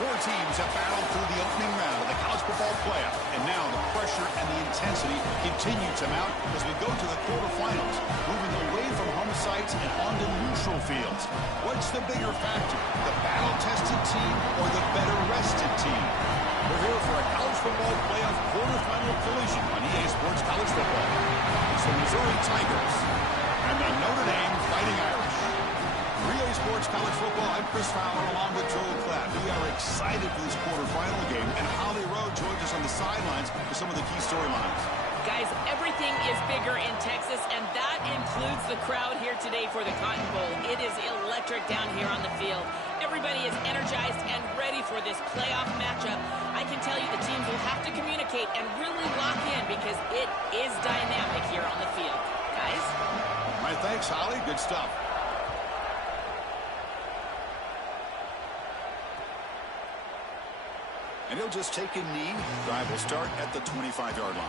Four teams have battled through the opening round of the college football playoff, and now the pressure and the intensity continue to mount as we go to the quarterfinals, moving away from home sites and onto neutral fields. What's the bigger factor, the battle-tested team or the better-rested team? We're here for a college football playoff quarterfinal collision on EA Sports College Football. It's the Missouri Tigers and the Notre Dame Fighting Irish. For EA Sports College Football, I'm Chris Fowler along with Joel Klatt. We are excited for this quarterfinal game, and Holly Rowe joins us on the sidelines for some of the key storylines. Guys, everything is bigger in Texas, and that includes the crowd here today for the Cotton Bowl. It is electric down here on the field. Everybody is energized and ready for this playoff matchup. I can tell you the teams will have to communicate and really lock in because it is dynamic here on the field. Guys? My thanks, Holly. Good stuff. And he'll just take a knee. Drive will start at the 25-yard line.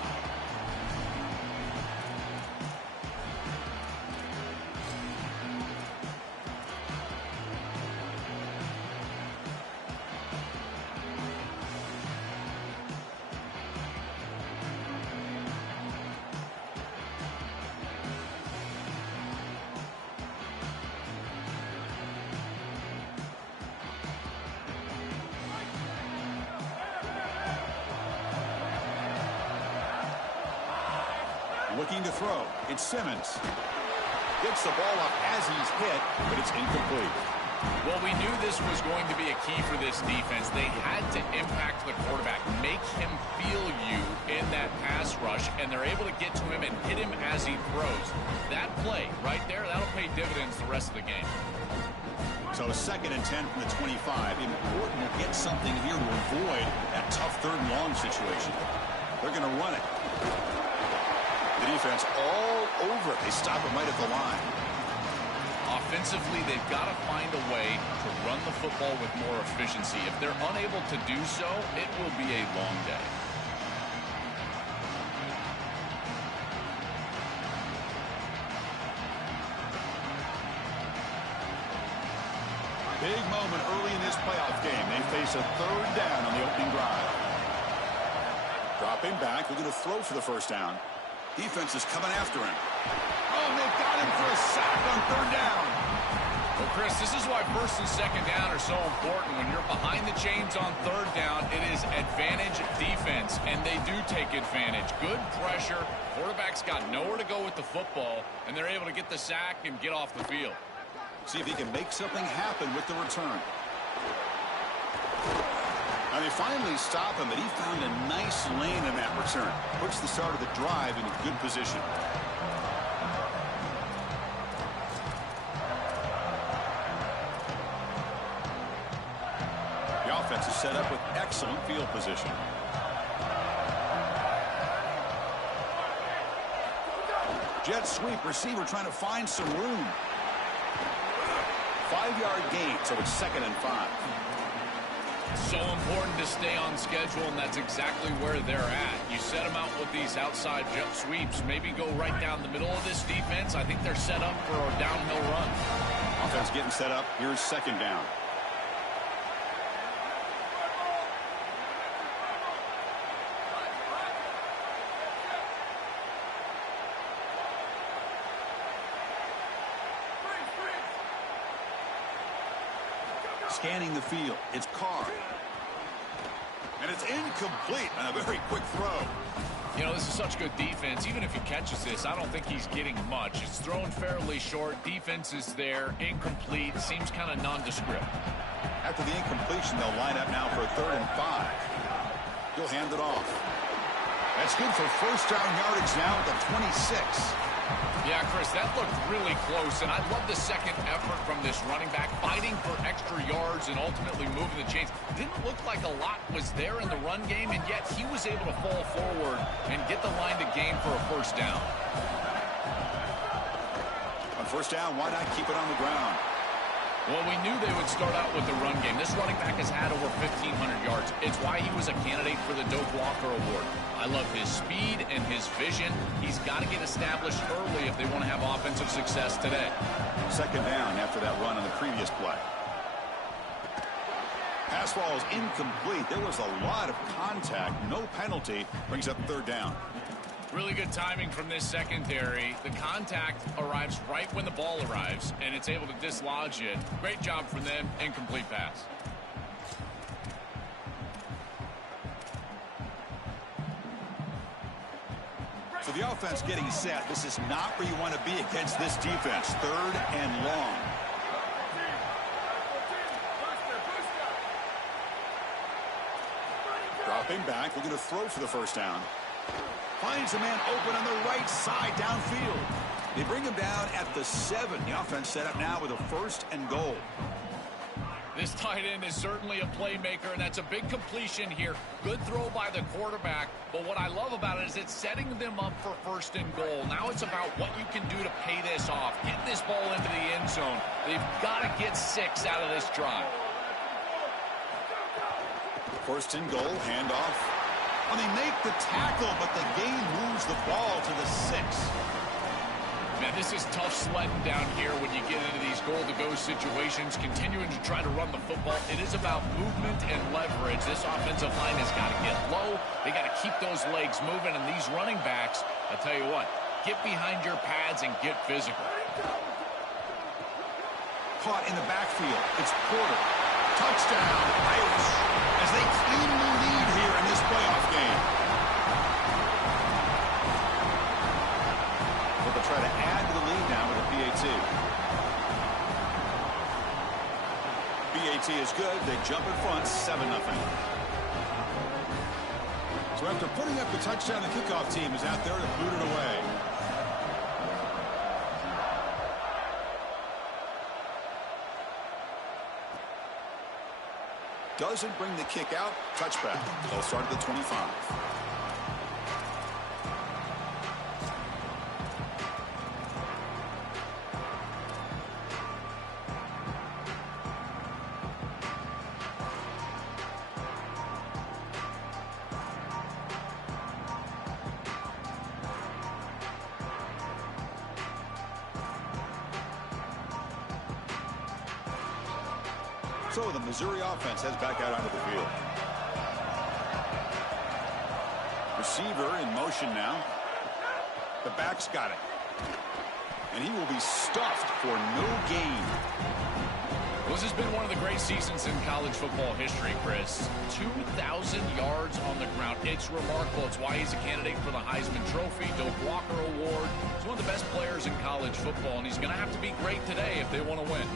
Looking to throw. It's Simmons. Gets the ball up as he's hit, but it's incomplete. Well, we knew this was going to be a key for this defense. They had to impact the quarterback, make him feel you in that pass rush, and they're able to get to him and hit him as he throws. That play right there, that'll pay dividends the rest of the game. So 2nd and 10 from the 25. Important to get something here to avoid that tough 3rd and long situation. They're going to run it. The defense all over it. They stop him right at the line. Offensively, they've got to find a way to run the football with more efficiency. If they're unable to do so, it will be a long day. Big moment early in this playoff game. They face a 3rd down on the opening drive. Dropping back, looking to throw for the 1st down. Defense is coming after him. Oh, and they've got him for a sack on 3rd down. Well, Chris, this is why 1st and 2nd down are so important. When you're behind the chains on 3rd down, it is advantage defense, and they do take advantage. Good pressure. Quarterback's got nowhere to go with the football, and they're able to get the sack and get off the field. See if he can make something happen with the return. Now they finally stop him, but he found a nice lane in that return. Puts the start of the drive in a good position. The offense is set up with excellent field position. Jet sweep, receiver trying to find some room. 5-yard gain, so it's 2nd and 5. So important to stay on schedule, and that's exactly where they're at. You set them out with these outside jet sweeps, maybe go right down the middle of this defense. I think they're set up for a downhill run. Offense getting set up. Here's 2nd down. Scanning the field. It's Carr. And it's incomplete on a very quick throw. You know, this is such good defense. Even if he catches this, I don't think he's getting much. It's thrown fairly short. Defense is there. Incomplete. Seems kind of nondescript. After the incompletion, they'll line up now for a 3rd and 5. He'll hand it off. That's good for 1st down yardage now at the 26. Yeah, Chris, that looked really close, and I love the 2nd effort from this running back, fighting for extra yards and ultimately moving the chains. Didn't look like a lot was there in the run game, and yet he was able to fall forward and get the line to gain for a 1st down. On 1st down, why not keep it on the ground? Well, we knew they would start out with the run game. This running back has had over 1,500 yards. It's why he was a candidate for the Doak Walker Award. I love his speed and his vision. He's got to get established early if they want to have offensive success today. 2nd down after that run on the previous play. Pass ball is incomplete. There was a lot of contact. No penalty. Brings up third down. Really good timing from this secondary. The contact arrives right when the ball arrives, and it's able to dislodge it. Great job from them. Incomplete pass. So the offense getting set. This is not where you want to be against this defense. Third and long. Dropping back, looking to throw for the first down. Finds a man open on the right side downfield. They bring him down at the 7. The offense set up now with a first and goal. This tight end is certainly a playmaker, and that's a big completion here. Good throw by the quarterback, but what I love about it is it's setting them up for first and goal. Now it's about what you can do to pay this off. Get this ball into the end zone. They've got to get 6 out of this drive. First and goal, handoff. Well, they make the tackle, but the game moves the ball to the 6. Man, this is tough sledding down here when you get into these goal-to-go situations, continuing to try to run the football. It is about movement and leverage. This offensive line has got to get low. They got to keep those legs moving, and these running backs, I tell you what, get behind your pads and get physical. Caught in the backfield. It's Porter. Touchdown, Irish, as they claim the lead here in this playoff game. But they'll try to add to the lead now with a PAT. PAT is good. They jump in front, 7-0. So after putting up the touchdown, the kickoff team is out there to boot it away. Doesn't bring the kick out. Touchback. They'll start at the 25. So the Missouri offense heads back out onto the field. Receiver in motion now. The back's got it. And he will be stuffed for no gain. This has been one of the great seasons in college football history, Chris. 2,000 yards on the ground. It's remarkable. It's why he's a candidate for the Heisman Trophy, Doak Walker Award. He's one of the best players in college football, and he's going to have to be great today if they want to win.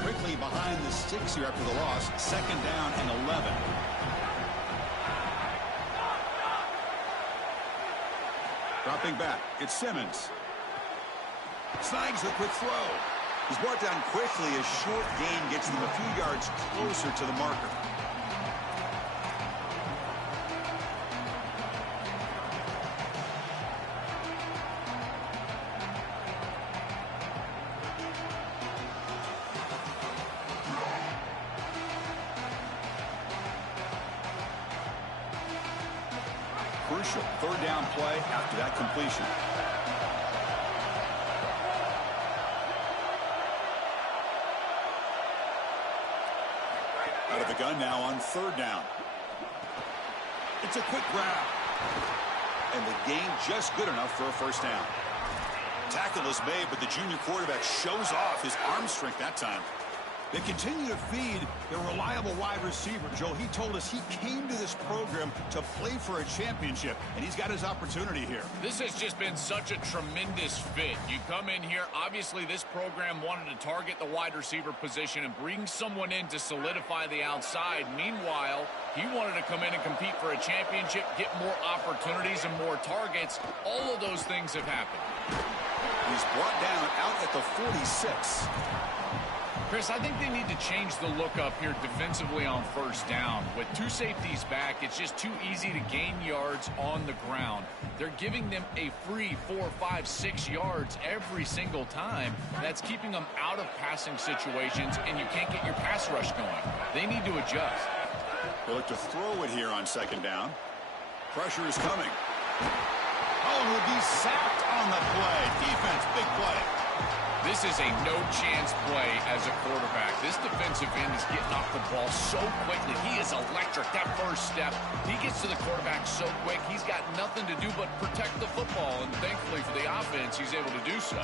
Quickly behind the sticks here after the loss. Second down and 11. Dropping back. It's Simmons. Snags the quick throw. He's brought down quickly. A short gain gets them a few yards closer to the marker. Crucial third down play after that completion. Out of the gun now on third down. It's a quick grab. And the gain just good enough for a first down. Tackle is made, but the junior quarterback shows off his arm strength that time. They continue to feed their reliable wide receiver. Joe, he told us he came to this program to play for a championship, and he's got his opportunity here. This has just been such a tremendous fit. You come in here, obviously this program wanted to target the wide receiver position and bring someone in to solidify the outside. Meanwhile, he wanted to come in and compete for a championship, get more opportunities and more targets. All of those things have happened. He's brought down out at the 46. Chris, I think they need to change the look up here defensively on first down. With two safeties back, it's just too easy to gain yards on the ground. They're giving them a free 4, 5, 6 yards every single time. That's keeping them out of passing situations, and you can't get your pass rush going. They need to adjust. They look to throw it here on second down. Pressure is coming. Oh, and will be sacked on the play. Defense, big play. This is a no-chance play as a quarterback. This defensive end is getting off the ball so quickly. He is electric. That first step, he gets to the quarterback so quick, he's got nothing to do but protect the football. And thankfully for the offense, he's able to do so.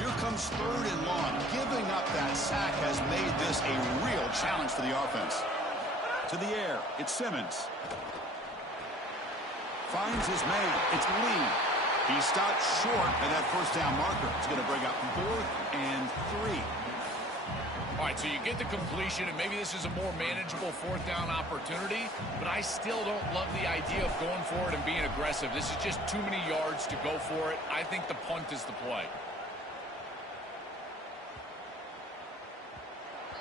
Here comes 3rd and long. Giving up that sack has made this a real challenge for the offense. To the air, it's Simmons. Finds his man. It's Lee. He stopped short of that first down marker. It's going to bring up 4th and 3. All right, so you get the completion, and maybe this is a more manageable 4th down opportunity, but I still don't love the idea of going for it and being aggressive. This is just too many yards to go for it. I think the punt is the play.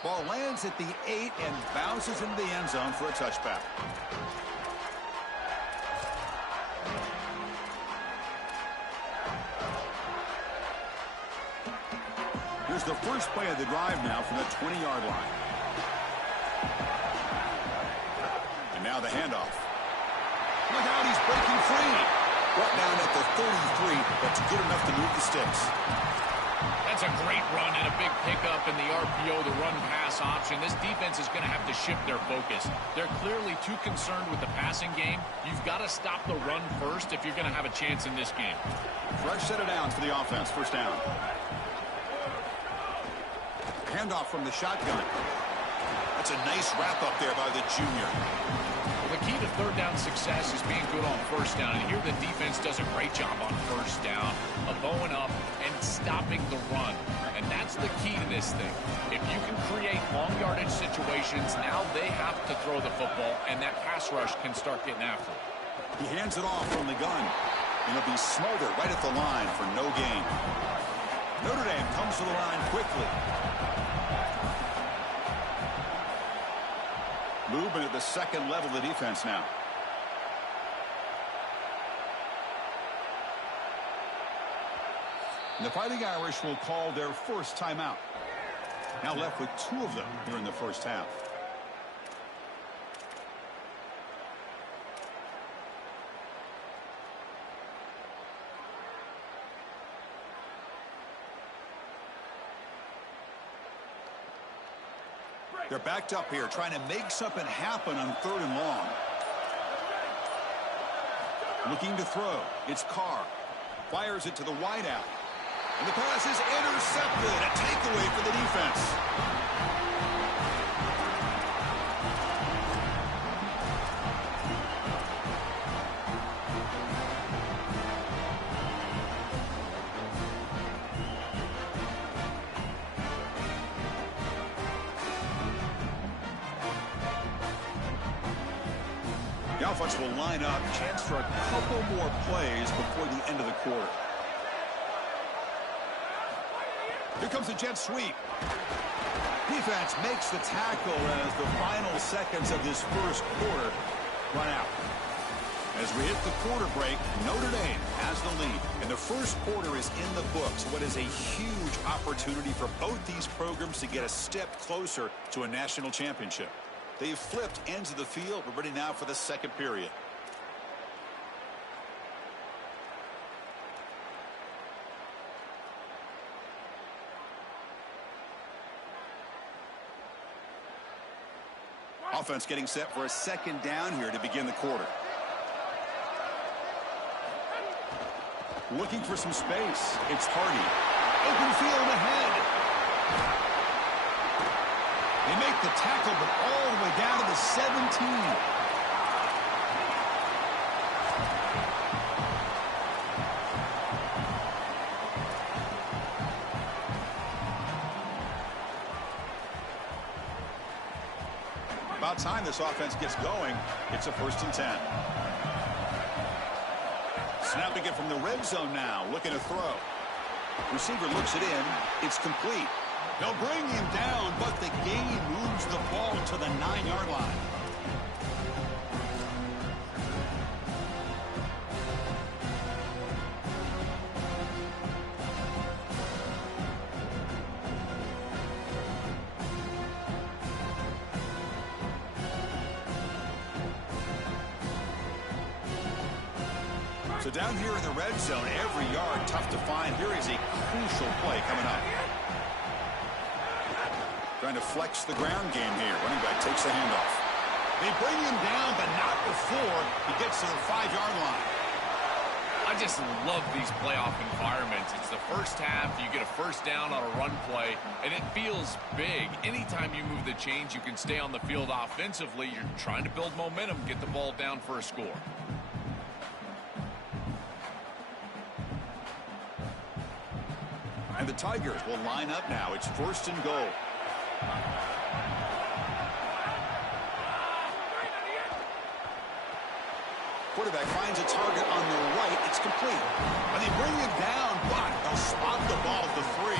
Ball lands at the 8 and bounces into the end zone for a touchback. Here's the first play of the drive now from the 20-yard line. And now the handoff. Look out, he's breaking free. Brought down at the 33, but good enough to move the sticks. That's a great run and a big pickup in the RPO, the run-pass option. This defense is going to have to shift their focus. They're clearly too concerned with the passing game. You've got to stop the run first if you're going to have a chance in this game. Fresh set of downs for the offense. First down. Handoff from the shotgun. That's a nice wrap-up there by the junior. The key to 3rd down success is being good on 1st down. And here the defense does a great job on 1st down of bowing up and stopping the run. And that's the key to this thing. If you can create long yardage situations, now they have to throw the football, and that pass rush can start getting after it. He hands it off from the gun. And he'll be smothered right at the line for no gain. Notre Dame comes to the line quickly. Movement at the second level of the defense now. And the Fighting Irish will call their first timeout. Now left with 2 of them here in the first half. They're backed up here, trying to make something happen on 3rd and long. Looking to throw. It's Carr. Fires it to the wideout. And the pass is intercepted. A takeaway for the defense. The offense will line up. Chance for a couple more plays before the end of the quarter. Here comes the jet sweep. Defense makes the tackle as the final seconds of this first quarter run out. As we hit the quarter break, Notre Dame has the lead. And the first quarter is in the books. What is a huge opportunity for both these programs to get a step closer to a national championship. They've flipped ends of the field. We're ready now for the second period. Offense getting set for a second down here to begin the quarter. Looking for some space. It's Hardy. Open field ahead. They make the tackle, but all the way down to the 17. About time this offense gets going. It's a 1st and 10. Snapping it from the red zone now. Looking to throw. Receiver looks it in. It's complete. They'll bring him down, but the gain moves the ball to the 9-yard line. So down here in the red zone, every yard tough to find. Here is a crucial play coming up. Trying to flex the ground game here. Running back takes the handoff. They bring him down, but not before he gets to the 5-yard line. I just love these playoff environments. It's the first half. You get a first down on a run play, and it feels big. Anytime you move the chains, you can stay on the field offensively. You're trying to build momentum, get the ball down for a score. And the Tigers will line up now. It's 1st and goal. Quarterback finds a target on the right. It's complete. And they bring him down, but they'll spot the ball at the 3.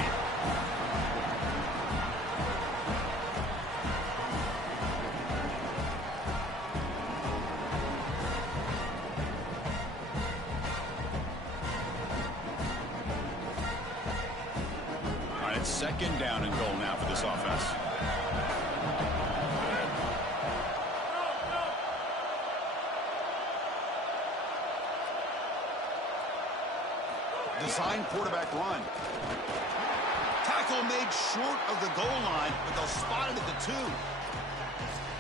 All right, it's 2nd down and goal now for this offense. Design quarterback run. Tackle made short of the goal line, but they'll spot it at the 2.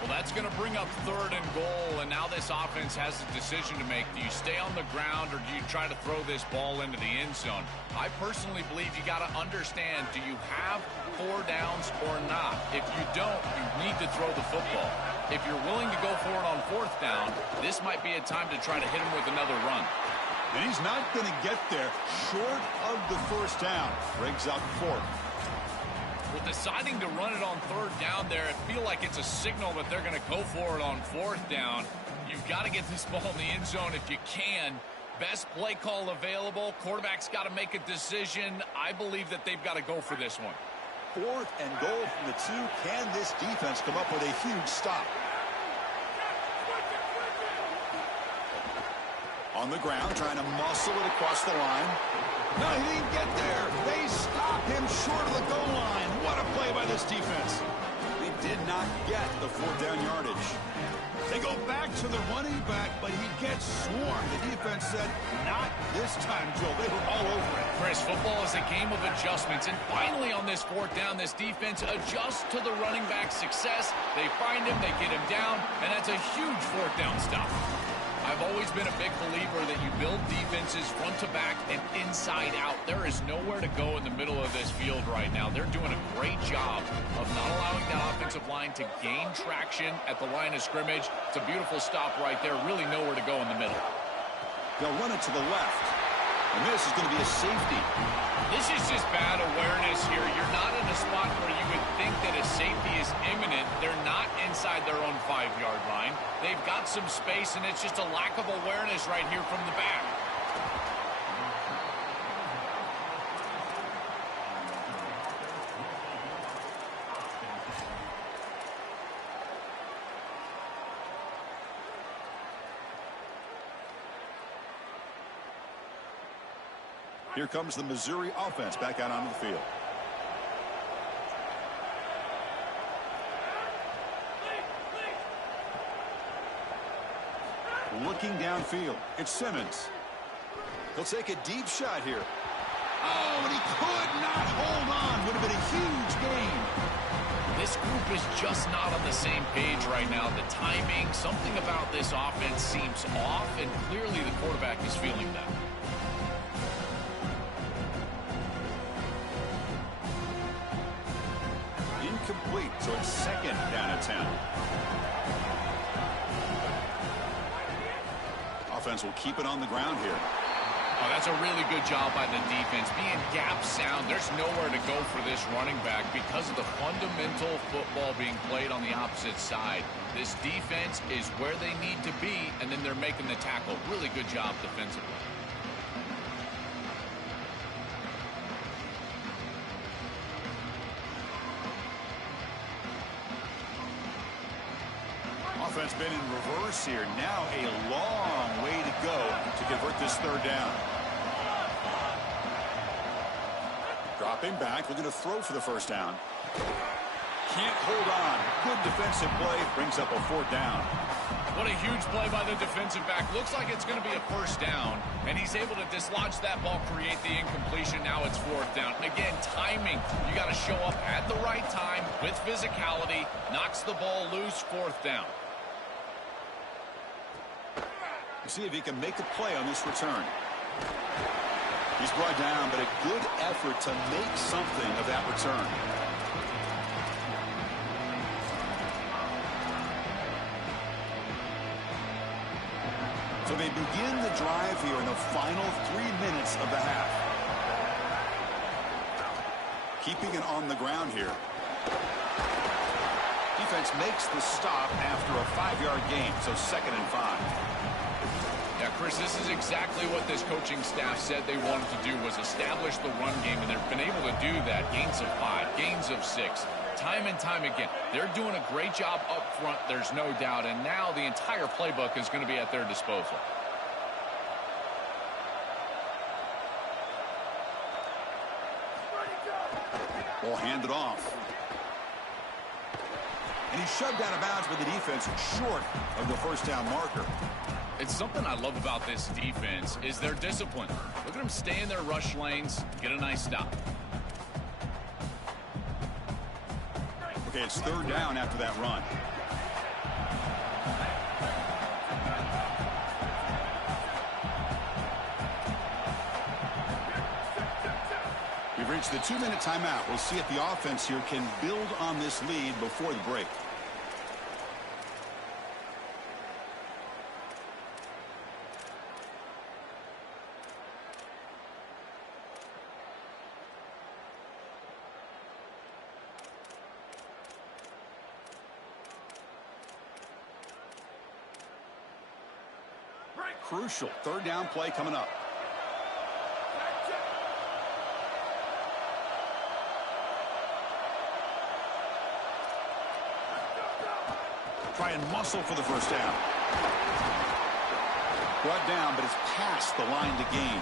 Well, that's going to bring up 3rd and goal, and now this offense has a decision to make. Do you stay on the ground, or do you try to throw this ball into the end zone? I personally believe you got to understand, do you have 4 downs or not? If you don't, you need to throw the football. If you're willing to go for it on 4th down, this might be a time to try to hit him with another run. And he's not going to get there short of the 1st down. Brings up 4th. Well, deciding to run it on 3rd down there, I feel like it's a signal that they're going to go for it on 4th down. You've got to get this ball in the end zone if you can. Best play call available. Quarterback's got to make a decision. I believe that they've got to go for this one. 4th and goal from the 2. Can this defense come up with a huge stop? On the ground, trying to muscle it across the line. No, he didn't get there. They stop him short of the goal line. What a play by this defense. They did not get the 4th down yardage. They go back to the running back, but he gets swarmed. The defense said, not this time, Joe. They were all over it. Chris, football is a game of adjustments, and finally on this 4th down, this defense adjusts to the running back's success. They find him, they get him down, and that's a huge 4th down stop. I've always been a big believer that you build defenses front to back and inside out. There is nowhere to go in the middle of this field right now. They're doing a great job of not allowing that offensive line to gain traction at the line of scrimmage. It's a beautiful stop right there. Really nowhere to go in the middle. They'll run it to the left. And this is going to be a safety. This is just bad awareness here. You're not in a spot where you would think that a safety is imminent. They're not inside their own 5-yard line. They've got some space, and it's just a lack of awareness right here from the back. Here comes the Missouri offense back out onto the field. Looking downfield, it's Simmons. He'll take a deep shot here. Oh, and he could not hold on. Would have been a huge gain. This group is just not on the same page right now. The timing, something about this offense seems off, and clearly the quarterback is feeling that. Incomplete, so it's 2nd down and 10. Offense will keep it on the ground here. Oh, that's a really good job by the defense. Being gap sound, there's nowhere to go for this running back because of the fundamental football being played on the opposite side. This defense is where they need to be, and then they're making the tackle. Really good job defensively. Offense been in reverse here. Now a long way to go to convert this 3rd down. Dropping back, looking to throw for the 1st down. Can't hold on. Good defensive play, brings up a 4th down. What a huge play by the defensive back. Looks like it's going to be a first down, and he's able to dislodge that ball, create the incompletion. Now it's fourth down. Again, timing. You got to show up at the right time with physicality. Knocks the ball loose, fourth down. See if he can make a play on this return. He's brought down, but a good effort to make something of that return. So they begin the drive here in the final 3 minutes of the half. Keeping it on the ground here. Defense makes the stop after a 5-yard gain, so 2nd and 5. Yeah, Chris, this is exactly what this coaching staff said they wanted to do, was establish the run game, and they've been able to do that. Gains of 5, gains of 6, time and time again. They're doing a great job up front, there's no doubt, and now the entire playbook is going to be at their disposal. Ball handed off. And he's shoved out of bounds by the defense short of the first down marker. It's something I love about this defense is their discipline. Look at them stay in their rush lanes, get a nice stop. Okay, it's 3rd down after that run. We've reached the 2-minute timeout. We'll see if the offense here can build on this lead before the break. Crucial 3rd down play coming up. Try and muscle for the first down. Brought down, but it's past the line to gain.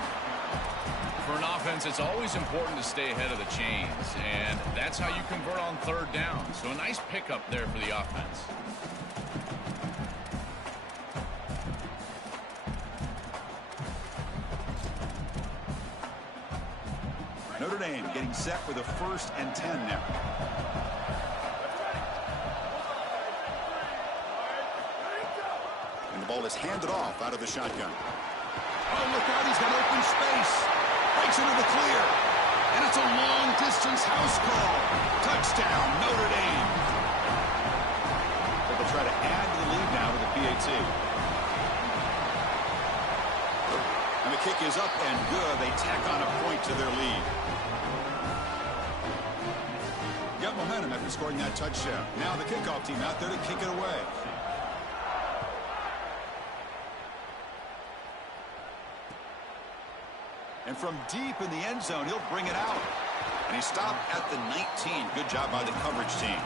For an offense, it's always important to stay ahead of the chains, and that's how you convert on 3rd down. So a nice pickup there for the offense. Notre Dame getting set for the 1st and 10 now. And the ball is handed off out of the shotgun. Oh, look out, he's got open space. Breaks into the clear. And it's a long-distance house call. Touchdown, Notre Dame. So they'll try to add to the lead now with the PAT. And the kick is up and good. They tack on a point to their lead. Got momentum after scoring that touchdown. Now the kickoff team out there to kick it away. And from deep in the end zone, he'll bring it out. And he stopped at the 19. Good job by the coverage team.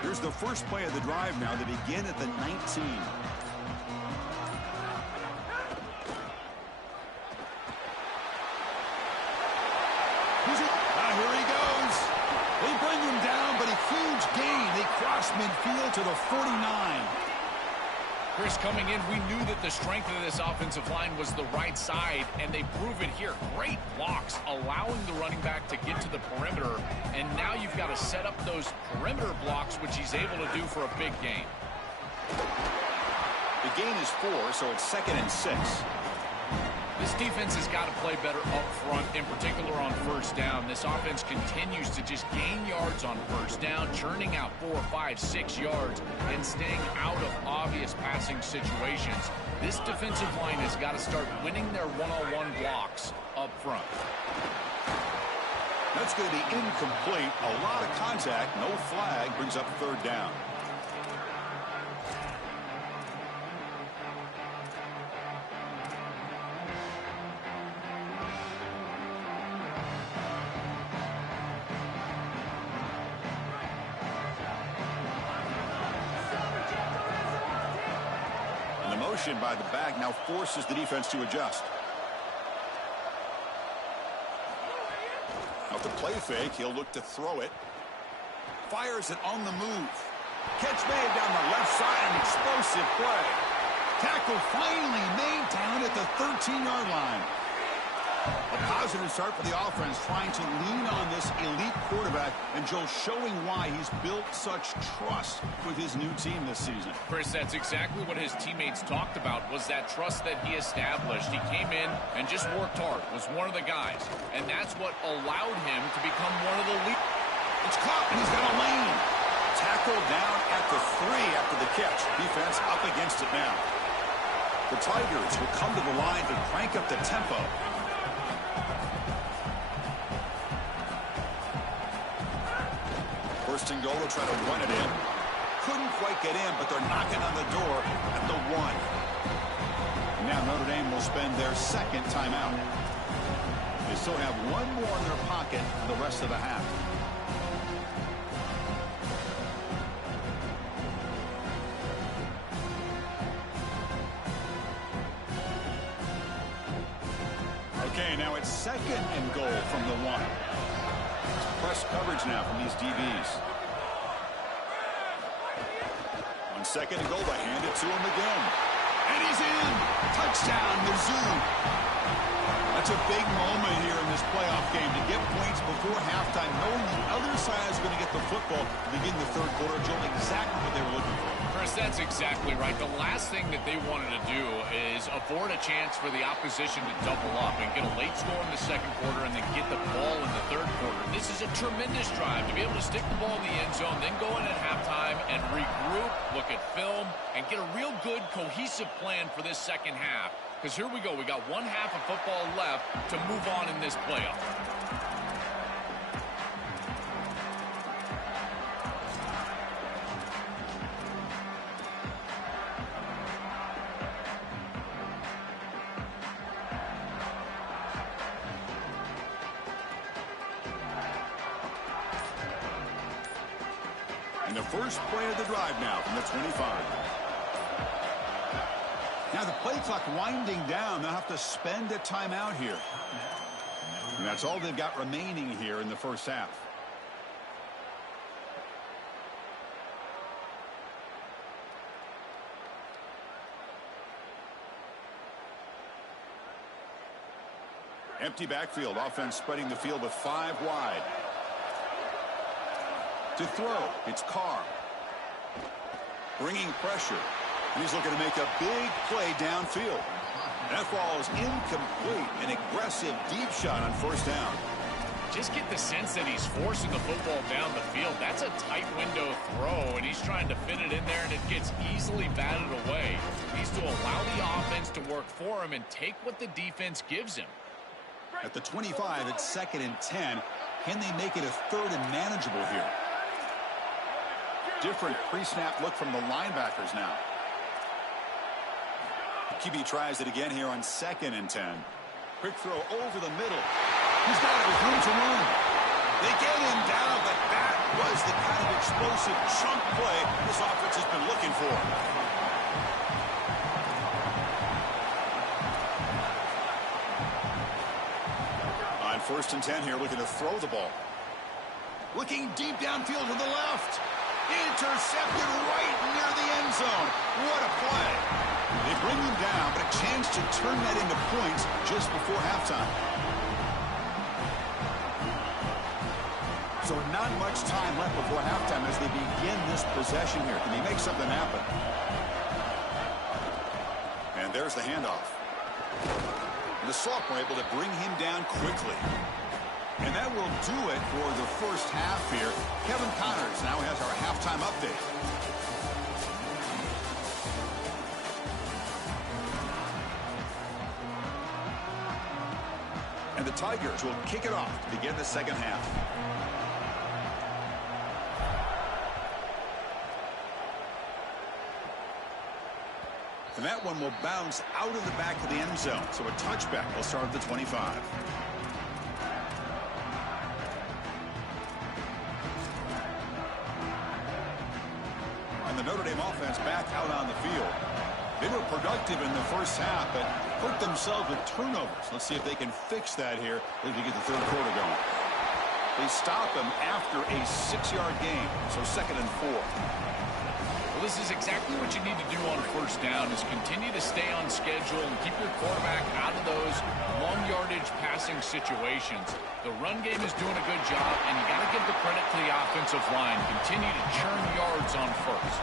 Here's the first play of the drive now. They begin at the 19. Here he goes. They bring him down, but a huge gain. They cross midfield to the 49. Chris, coming in, we knew that the strength of this offensive line was the right side, and they prove it here. Great blocks, allowing the running back to get to the perimeter, and now you've got to set up those perimeter blocks, which he's able to do for a big gain. The gain is 4, so it's 2nd and 6. This defense has got to play better up front, in particular on first down. This offense continues to just gain yards on first down, churning out 4, 5, 6 yards, and staying out of obvious passing situations. This defensive line has got to start winning their one-on-one blocks up front. That's going to be incomplete. A lot of contact, no flag, brings up 3rd down. motion by the back now forces the defense to adjust. Now the play fake, he'll look to throw it. Fires it on the move. Catch made down the left side, an explosive play. Tackle finally made down at the 13-yard line. A positive start for the offense, trying to lean on this elite quarterback, and Joe showing why he's built such trust with his new team this season. Chris, that's exactly what his teammates talked about, was that trust that he established. He came in and just worked hard, was one of the guys, and that's what allowed him to become one of the lead. It's caught, and he's got a lane. Tackled down at the 3 after the catch. Defense up against it now. The Tigers will come to the line to crank up the tempo. First and goal, they'll try to run it in. Couldn't quite get in, but they're knocking on the door at the 1. Now Notre Dame will spend their second timeout. They still have one more in their pocket for the rest of the half. Okay, now it's second and goal from the 1. Press coverage now from these DBs. On second and goal, they hand it to him again. And he's in! Touchdown, Mizzou! That's a big moment here in this playoff game, to get points before halftime, knowing the other side is going to get the football to begin the third quarter. Joe, exactly what they were looking for. Chris, that's exactly right. The last thing that they wanted to do is afford a chance for the opposition to double up and get a late score in the second quarter and then get the ball in the third quarter. This is a tremendous drive to be able to stick the ball in the end zone, then go in at halftime and regroup, look at film, and get a real good cohesive plan for this second half. Because here we go. We got one half of football left to move on in this playoff. And the first play of the drive now from the 25. Now the play clock winding down. They'll have to spend a timeout here. And that's all they've got remaining here in the first half. Empty backfield. Offense spreading the field with 5 wide. To throw, it's Carr. Bringing pressure. And he's looking to make a big play downfield. That ball is incomplete. An aggressive deep shot on first down. Just get the sense that he's forcing the football down the field. That's a tight window throw, and he's trying to fit it in there, and it gets easily batted away. He needs to allow the offense to work for him and take what the defense gives him. At the 25, it's 2nd and 10. Can they make it a 3rd and manageable here? Different pre-snap look from the linebackers now. QB tries it again here on 2nd and 10. Quick throw over the middle. He's got it with room to run. They get him down, but that was the kind of explosive chunk play this offense has been looking for. On 1st and 10 here, looking to throw the ball. Looking deep downfield to the left. Intercepted right near the end zone. What a play. They bring him down, but a chance to turn that into points just before halftime. So not much time left before halftime as they begin this possession here. Can he make something happen? And there's the handoff. And the sophomore able to bring him down quickly. And that will do it for the first half here. Kevin Connors now has our halftime update. And the Tigers will kick it off to begin the second half. And that one will bounce out of the back of the end zone. So a touchback will start at the 25. And the Notre Dame offense back out on the field. They were productive in the first half, but hurt themselves with turnovers. Let's see if they can fix that here as we get the third quarter going. They stop him after a 6-yard gain, so 2nd and 4. Well, this is exactly what you need to do on first down is continue to stay on schedule and keep your quarterback out of those long yardage passing situations. The run game is doing a good job, and you got to give the credit to the offensive line. Continue to churn yards on first.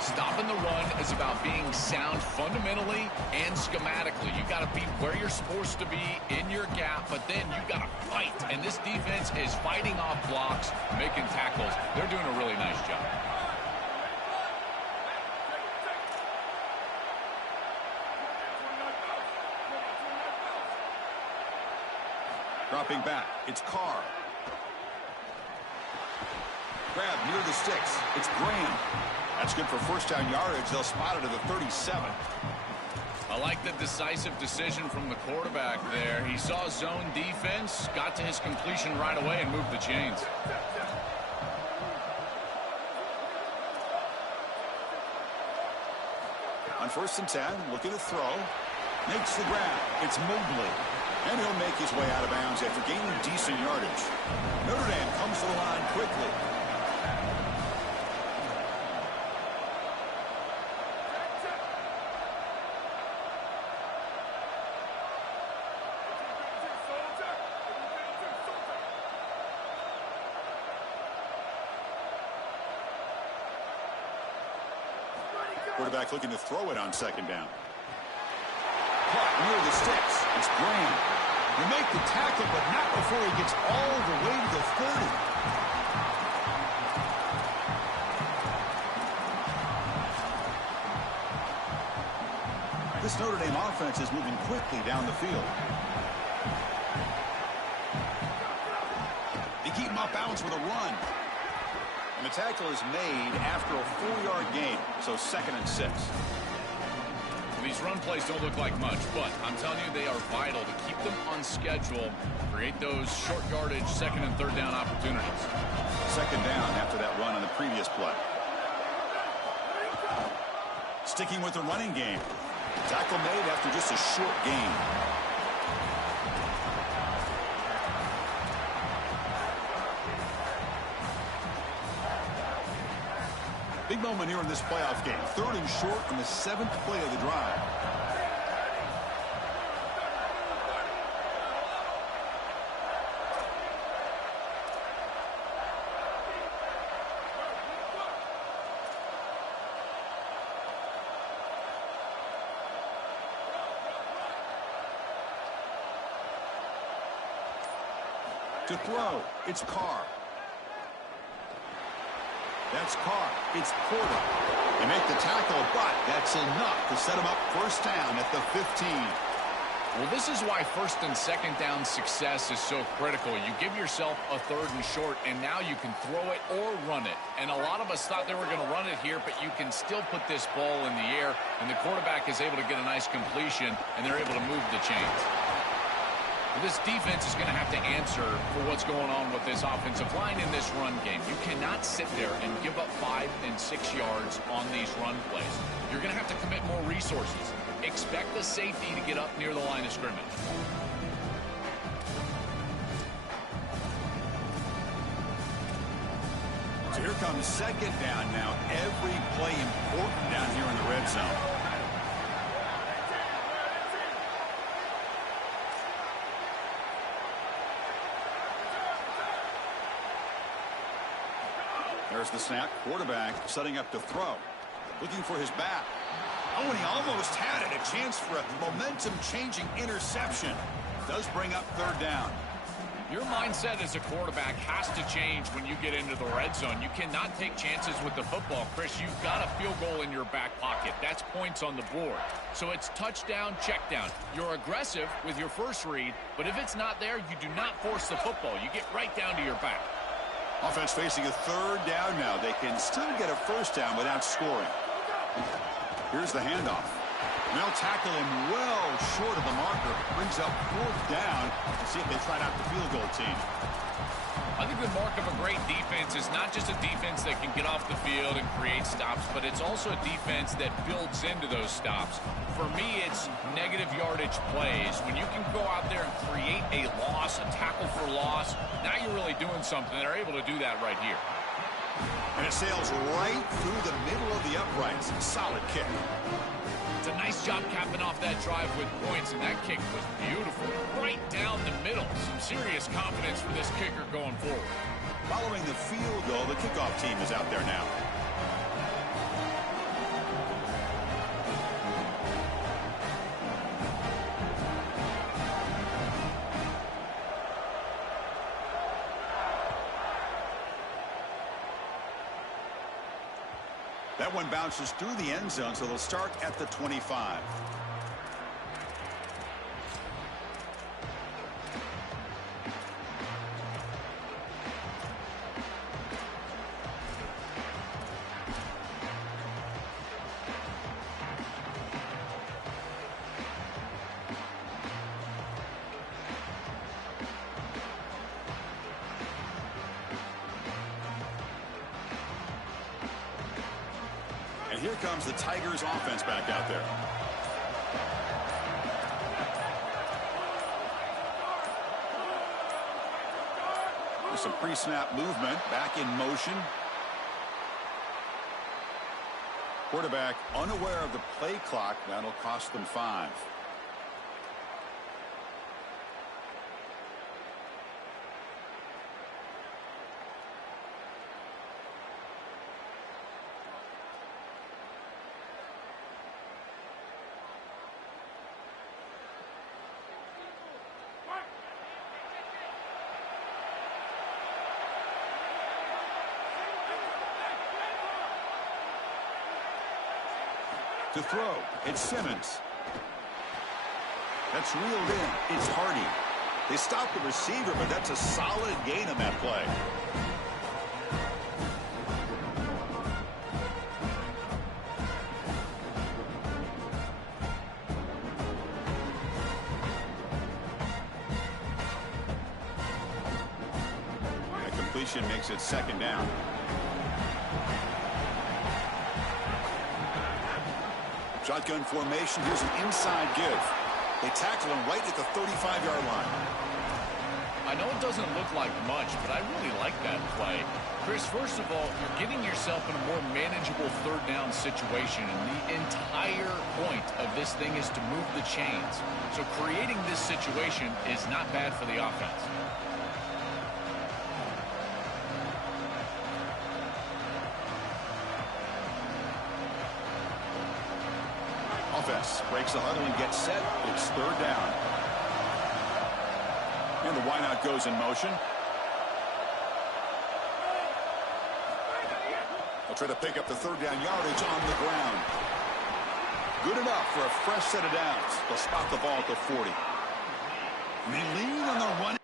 Stopping the run is about being sound fundamentally and schematically. You got to be where you're supposed to be in your gap, but then you got to fight. And this defense is fighting off blocks, making tackles. They're doing a really nice job. Dropping back, it's Carr. Grab near the sticks. It's Graham. That's good for first down yardage. They'll spot it at the 37. I like the decisive decision from the quarterback there. He saw zone defense, got to his completion right away, and moved the chains. On 1st and 10, looking to throw. Makes the grab. It's Mobley. And he'll make his way out of bounds after gaining decent yardage. Notre Dame comes to the line quickly. Quarterback looking to throw it on 2nd down. Caught near the sticks. It's Graham. You make the tackle, but not before he gets all the way to the 30. This Notre Dame offense is moving quickly down the field. They keep him off balance with a run. And the tackle is made after a 4-yard gain, so 2nd and 6. These run plays don't look like much, but I'm telling you they are vital to keep them on schedule, create those short yardage 2nd and 3rd down opportunities. 2nd down after that run on the previous play. Sticking with the running game. Tackle made after just a short gain. Big moment here in this playoff game. 3rd and short on the 7th play of the drive. To throw, it's Carr. That's Carr. It's Porter. They make the tackle, but that's enough to set him up first down at the 15. Well, this is why 1st and 2nd down success is so critical. You give yourself a 3rd and short, and now you can throw it or run it. And a lot of us thought they were going to run it here, but you can still put this ball in the air, and the quarterback is able to get a nice completion, and they're able to move the chains. This defense is going to have to answer for what's going on with this offensive line in this run game. You cannot sit there and give up 5 and 6 yards on these run plays. You're going to have to commit more resources. Expect the safety to get up near the line of scrimmage. So here comes 2nd down now. Every play important down here in the red zone. There's the snap. Quarterback setting up to throw. Looking for his back. Oh, and he almost had it. A chance for a momentum-changing interception. Does bring up 3rd down. Your mindset as a quarterback has to change when you get into the red zone. You cannot take chances with the football, Chris. You've got a field goal in your back pocket. That's points on the board. So it's touchdown, check down. You're aggressive with your first read, but if it's not there, you do not force the football. You get right down to your back. Offense facing a 3rd down now. They can still get a first down without scoring. Here's the handoff. They'll tackle him well short of the marker. Brings up 4th down. Let's see if they try out the field goal team. I think the mark of a great defense is not just a defense that can get off the field and create stops, but it's also a defense that builds into those stops. For me, it's negative yardage plays. When you can go out there and create a loss, a tackle for loss, now you're really doing something. They're able to do that right here. And it sails right through the middle of the uprights. Solid kick. It's a nice job capping off that drive with points, and that kick was beautiful. Right down the middle. Some serious confidence for this kicker going forward. Following the field goal, the kickoff team is out there now. That one bounces through the end zone, so they'll start at the 25. And here comes the Tigers offense back out there. There's some pre-snap movement, back in motion. Quarterback unaware of the play clock. That'll cost them 5. To throw, it's Simmons. That's reeled in. It's Hardy. They stopped the receiver, but that's a solid gain on that play. That completion makes it 2nd down. Shotgun formation. Here's an inside give. They tackle him right at the 35-yard line. I know it doesn't look like much, but I really like that play. Chris, first of all, you're getting yourself in a more manageable 3rd down situation, and the entire point of this thing is to move the chains. So creating this situation is not bad for the offense. Offense breaks the huddle and gets set. It's 3rd down. And the wideout goes in motion. They'll try to pick up the 3rd down yardage on the ground. Good enough for a fresh set of downs. They'll spot the ball at the 40. And they lean on the run.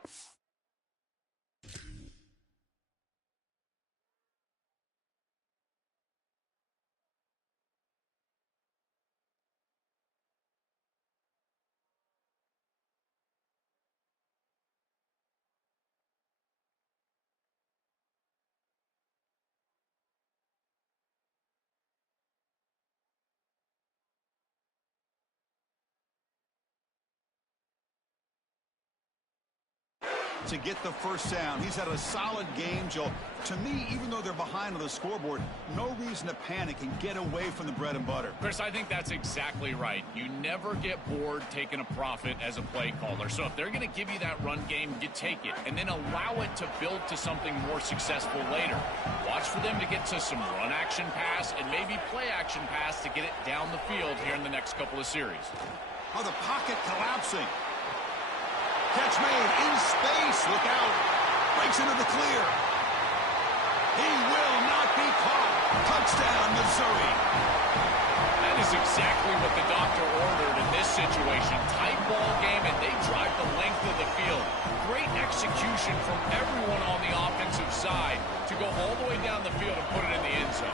To get the first down. He's had a solid game, Joe. To me, even though they're behind on the scoreboard, no reason to panic and get away from the bread and butter. Chris, I think that's exactly right. You never get bored taking a profit as a play caller. So if they're going to give you that run game, you take it and then allow it to build to something more successful later. Watch for them to get to some run action pass and maybe play action pass to get it down the field here in the next couple of series. Oh, the pocket collapsing. Catch made in space. Look out. Breaks into the clear. He will not be caught. Touchdown, Missouri. That is exactly what the doctor ordered in this situation. Tight ball game, and they drive the length of the field. Great execution from everyone on the offensive side to go all the way down the field and put it in the end zone.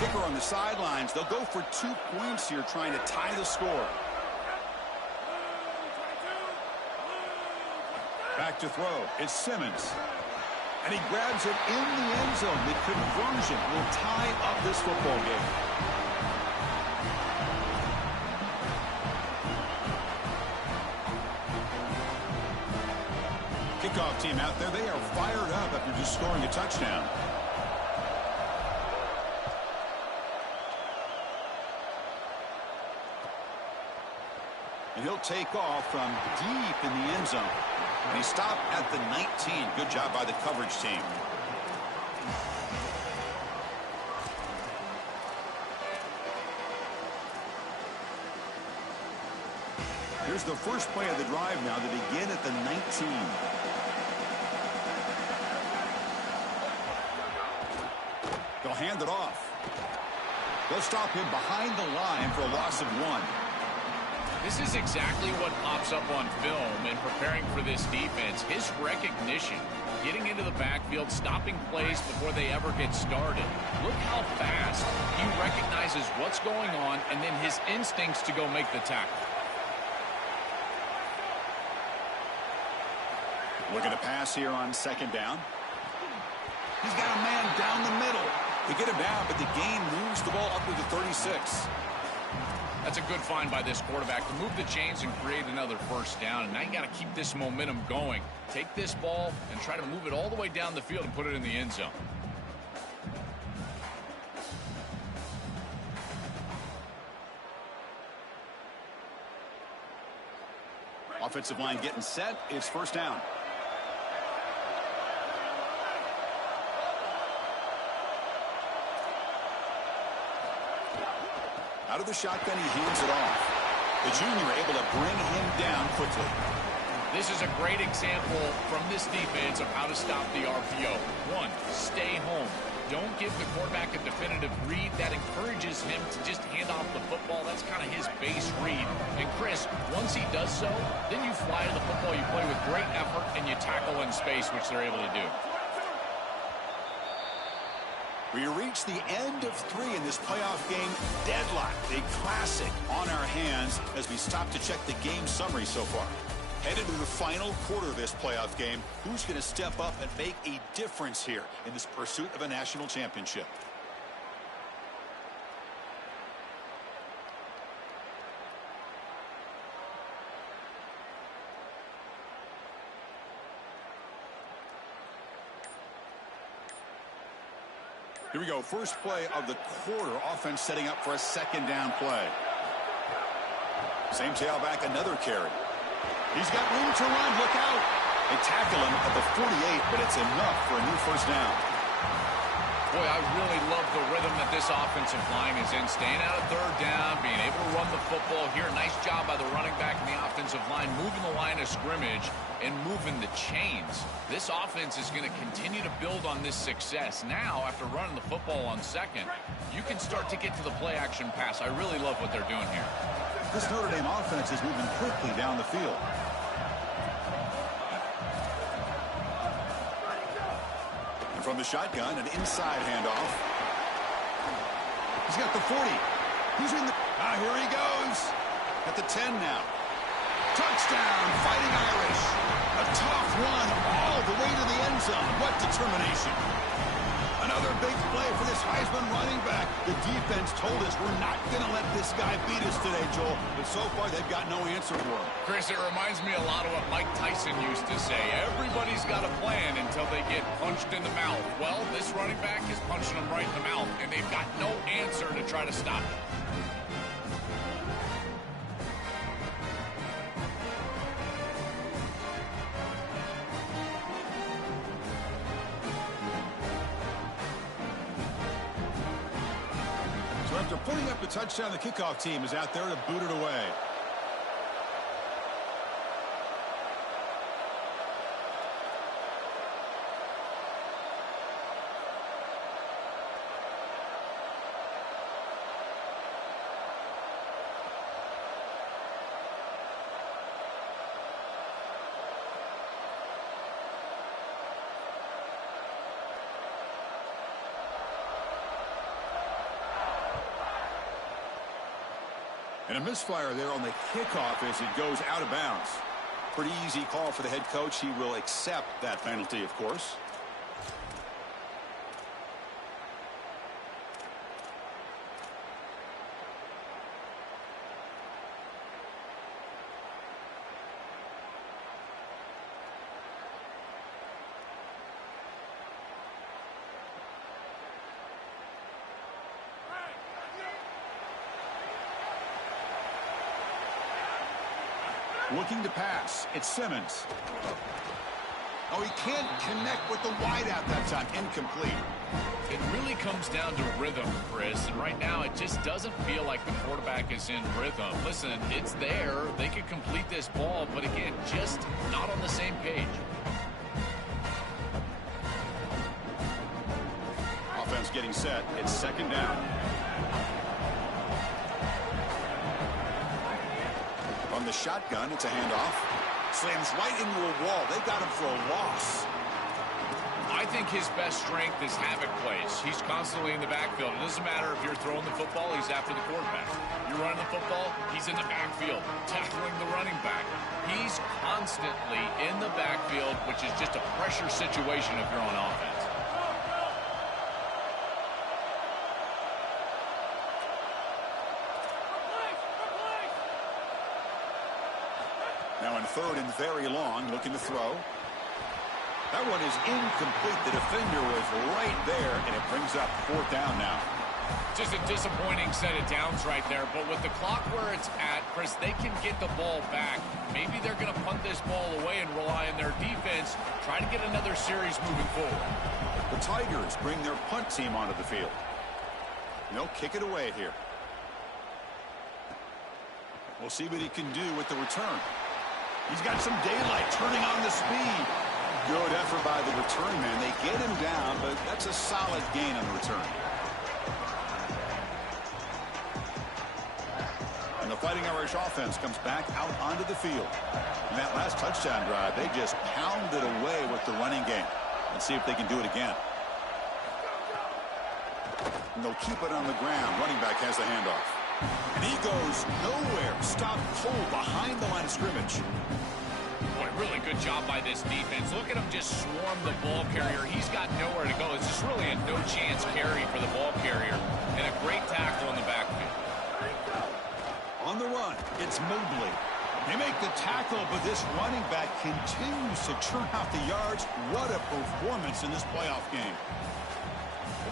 Kicker on the sidelines. They'll go for 2 points here, trying to tie the score. Back to throw. It's Simmons. And he grabs it in the end zone. The conversion will tie up this football game. Kickoff team out there. They are fired up after just scoring a touchdown. And he'll take off from deep in the end zone. And he stopped at the 19. Good job by the coverage team. Here's the first play of the drive now to begin at the 19. They'll hand it off. They'll stop him behind the line for a loss of 1. This is exactly what pops up on film in preparing for this defense. His recognition, getting into the backfield, stopping plays before they ever get started. Look how fast he recognizes what's going on and then his instincts to go make the tackle. Looking to pass here on second down. He's got a man down the middle. They get him down, but the gain moves the ball up to the 36. That's a good find by this quarterback to move the chains and create another first down. And now you got to keep this momentum going. Take this ball and try to move it all the way down the field and put it in the end zone. Offensive line getting set. It's first down. Out of the shotgun, he hands it off. The junior able to bring him down quickly. This is a great example from this defense of how to stop the RPO. 1, stay home. Don't give the quarterback a definitive read. That encourages him to just hand off the football. That's kind of his base read. And Chris, once he does so, then you fly to the football. You play with great effort, and you tackle in space, which they're able to do. We reach the end of 3 in this playoff game. Deadlock, a classic on our hands as we stop to check the game summary so far. Headed to the final quarter of this playoff game. Who's going to step up and make a difference here in this pursuit of a national championship? Here we go. First play of the quarter. Offense setting up for a second down play. Same tailback, another carry. He's got room to run. Look out. They tackle him at the 48, but it's enough for a new first down. Boy, I really love the rhythm that this offensive line is in. Staying out of third down, being able to run the football here. Nice job by the running back and the offensive line, moving the line of scrimmage and moving the chains. This offense is going to continue to build on this success. Now, after running the football on second, you can start to get to the play-action pass. I really love what they're doing here. This Notre Dame offense is moving quickly down the field. And from the shotgun, an inside handoff. He's got the 40. He's in the... here he goes. At the 10 now. Touchdown, Fighting Irish. A tough run all the way to the end zone. What determination. Another big play for this Heisman running back. The defense told us we're not going to let this guy beat us today, Joel. But so far, they've got no answer for him. Chris, it reminds me a lot of what Mike Tyson used to say. Everybody's got a plan until they get punched in the mouth. Well, this running back is punching them right in the mouth, and they've got no answer to try to stop it. After putting up the touchdown, the kickoff team is out there to boot it away. And a misfire there on the kickoff as it goes out of bounds. Pretty easy call for the head coach. He will accept that penalty, of course. Looking to pass. It's Simmons. Oh, he can't connect with the wideout that time. Incomplete. It really comes down to rhythm, Chris. And right now, it just doesn't feel like the quarterback is in rhythm. Listen, it's there. They could complete this ball, but again, just not on the same page. Offense getting set. It's second down. From the shotgun, it's a handoff. Slams right into a wall. They got him for a loss. I think his best strength is havoc plays. He's constantly in the backfield. It doesn't matter if you're throwing the football, he's after the quarterback. You're running the football, he's in the backfield, tackling the running back. He's constantly in the backfield, which is just a pressure situation if you're on offense. Now in third and very long, looking to throw. That one is incomplete. The defender was right there, and it brings up fourth down now. Just a disappointing set of downs right there, but with the clock where it's at, Chris, they can get the ball back. Maybe they're going to punt this ball away and rely on their defense, try to get another series moving forward. The Tigers bring their punt team onto the field. They'll kick it away here. We'll see what he can do with the return. He's got some daylight, turning on the speed. Good effort by the return man. They get him down, but that's a solid gain on the return. And the Fighting Irish offense comes back out onto the field. In that last touchdown drive, they just pounded away with the running game. Let's see if they can do it again. And they'll keep it on the ground. Running back has the handoff. And he goes nowhere. Stopped cold behind the line of scrimmage. Boy, really good job by this defense. Look at him just swarm the ball carrier. He's got nowhere to go. It's just really a no-chance carry for the ball carrier. And a great tackle in the backfield. On the run, it's Mobley. They make the tackle, but this running back continues to churn out the yards. What a performance in this playoff game.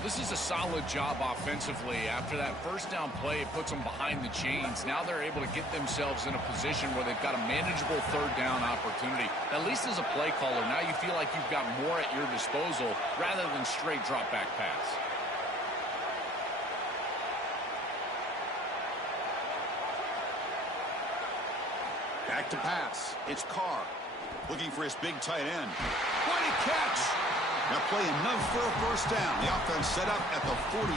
This is a solid job offensively. After that first down play, it puts them behind the chains. Now they're able to get themselves in a position where they've got a manageable third down opportunity. At least as a play caller, now you feel like you've got more at your disposal rather than straight drop back pass. Back to pass. It's Carr looking for his big tight end. What a catch! Now play enough for a first down. The offense set up at the 43.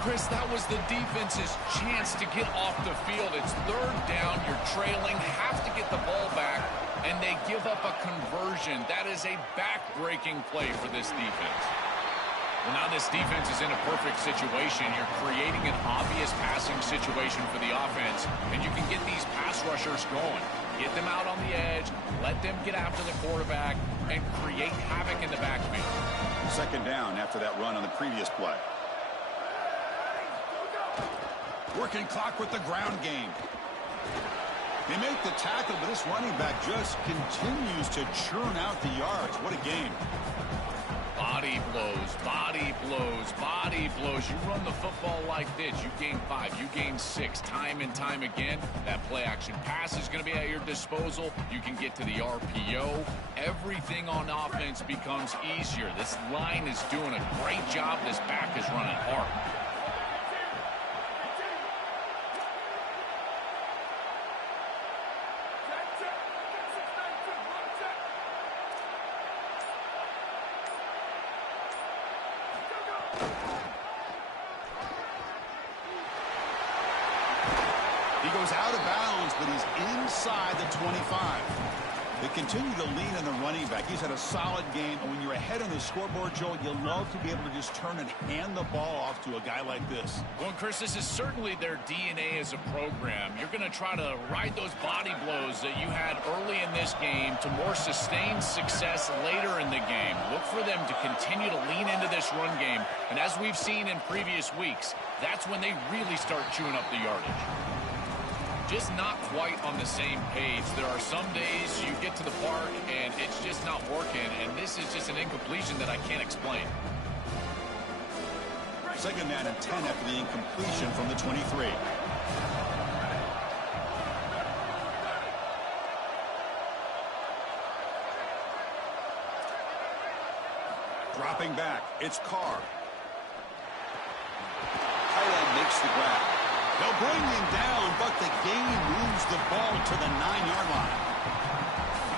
Chris, that was the defense's chance to get off the field. It's third down. You're trailing. Have to get the ball back, and they give up a conversion. That is a back-breaking play for this defense. Well, now this defense is in a perfect situation. You're creating an obvious passing situation for the offense, and you can get these pass rushers going. Get them out on the edge, let them get after the quarterback, and create havoc in the backfield. Second down after that run on the previous play. Working clock with the ground game. They make the tackle, but this running back just continues to churn out the yards. What a game. Body blows, body blows, body blows. You run the football like this, you gain 5, you gain 6, time and time again. That play action pass is going to be at your disposal. You can get to the RPO. Everything on offense becomes easier. This line is doing a great job. This back is running hard. He goes out of bounds, but he's inside the 25. They continue to lean on the running back. He's had a solid game. And when you're ahead on the scoreboard, Joe, you love to be able to just turn and hand the ball off to a guy like this. Well, and Chris, this is certainly their DNA as a program. You're going to try to ride those body blows that you had early in this game to more sustained success later in the game. Look for them to continue to lean into this run game. And as we've seen in previous weeks, that's when they really start chewing up the yardage. Just not quite on the same page. There are some days you get to the park and it's just not working, and this is just an incompletion that I can't explain. Second down and 10 after the incompletion from the 23. Dropping back, it's Carr. Tight end makes the grab. They'll bring him down, but the game moves the ball to the 9-yard line.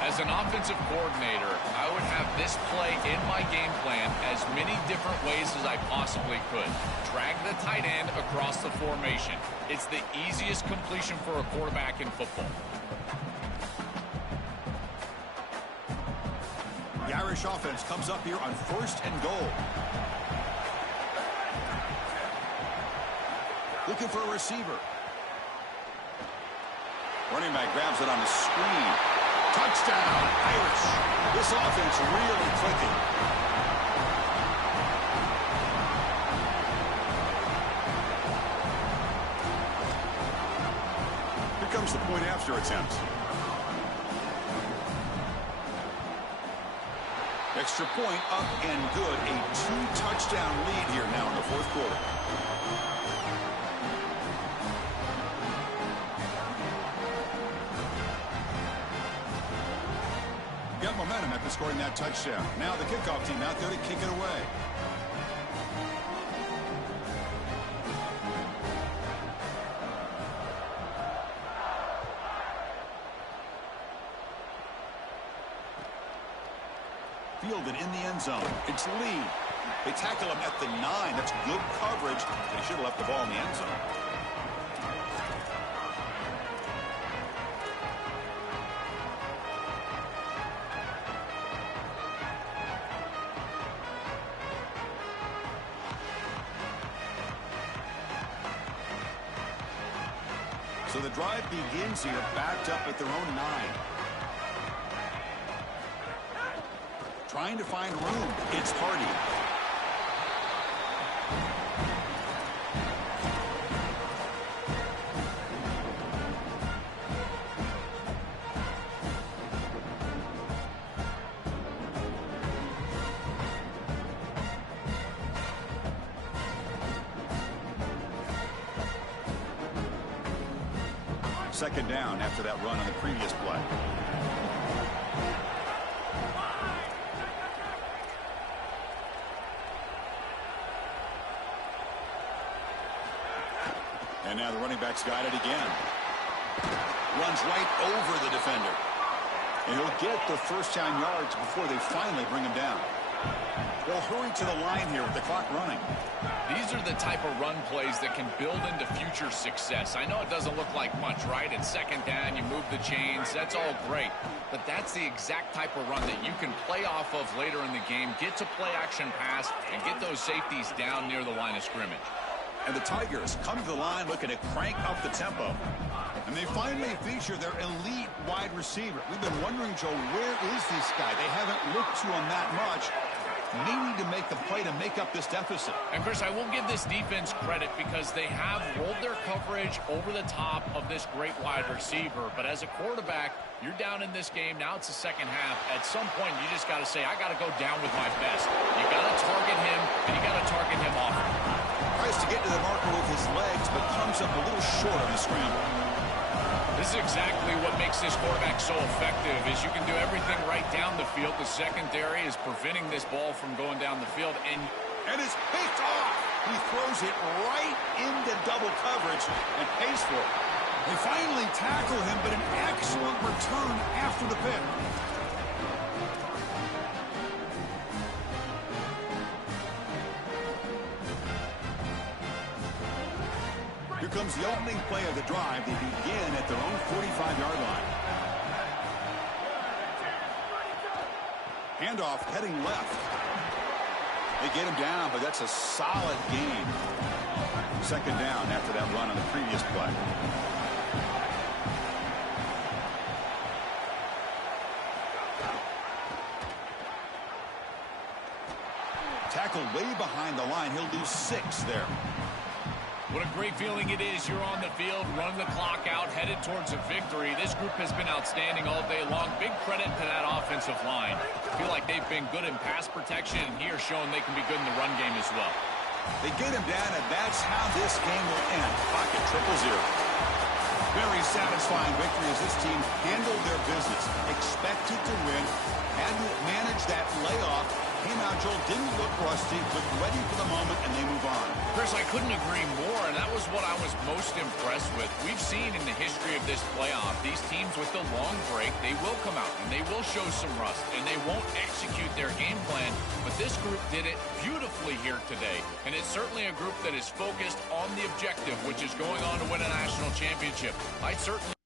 As an offensive coordinator, I would have this play in my game plan as many different ways as I possibly could. Drag the tight end across the formation. It's the easiest completion for a quarterback in football. The Irish offense comes up here on 1st and goal. Looking for a receiver. Running back grabs it on the screen. Touchdown, Irish. This offense really clicking. Here comes the point after attempt. Extra point up and good. A 2-touchdown lead here now in the 4th quarter. Got momentum after scoring that touchdown. Now the kickoff team out there to kick it away. Fielded in the end zone. It's Lee. They tackle him at the 9. That's good coverage. They should have left the ball in the end zone. So the drive begins here, backed up at their own 9. Trying to find room. It's Hardy. Second down after that run on the previous play. And now the running back's got it again. Runs right over the defender. And he'll get the first down yards before they finally bring him down. They'll hurry to the line here with the clock running. These are the type of run plays that can build into future success. I know it doesn't look like much, right? It's second down, you move the chains, that's all great. But that's the exact type of run that you can play off of later in the game, get to play action pass, and get those safeties down near the line of scrimmage. And the Tigers come to the line looking to crank up the tempo. And they finally feature their elite wide receiver. We've been wondering, Joe, where is this guy? They haven't looked to him that much. They need to make the play to make up this deficit. And, Chris, I will give this defense credit because they have rolled their coverage over the top of this great wide receiver. But as a quarterback, you're down in this game. Now it's the second half. At some point, you just got to say, I got to go down with my best. You got to target him, and you got to target him often. Tries to get to the marker with his legs, but comes up a little short on the scramble. This is exactly what makes this quarterback so effective is you can do everything right down the field. The secondary is preventing this ball from going down the field. And it's picked off. He throws it right into double coverage and pays for it. They finally tackle him, but an excellent return after the pick. Here comes the opening play of the drive. They begin at their own 45-yard line. Handoff heading left. They get him down, but that's a solid gain. Second down after that run on the previous play. Tackled way behind the line. He'll lose 6 there. What a great feeling it is. You're on the field, running the clock out, headed towards a victory. This group has been outstanding all day long. Big credit to that offensive line. I feel like they've been good in pass protection, and here showing they can be good in the run game as well. They get him down, and that's how this game will end. Pocket 0-0. Very satisfying victory as this team handled their business. Expected to win. Hadn't managed that layoff. Came out, Joel, didn't look rusty, but ready for the moment, and they move on. Chris, I couldn't agree more, and that was what I was most impressed with. We've seen in the history of this playoff, these teams with the long break, they will come out, and they will show some rust, and they won't execute their game plan, but this group did it beautifully here today, and it's certainly a group that is focused on the objective, which is going on to win a national championship. I certainly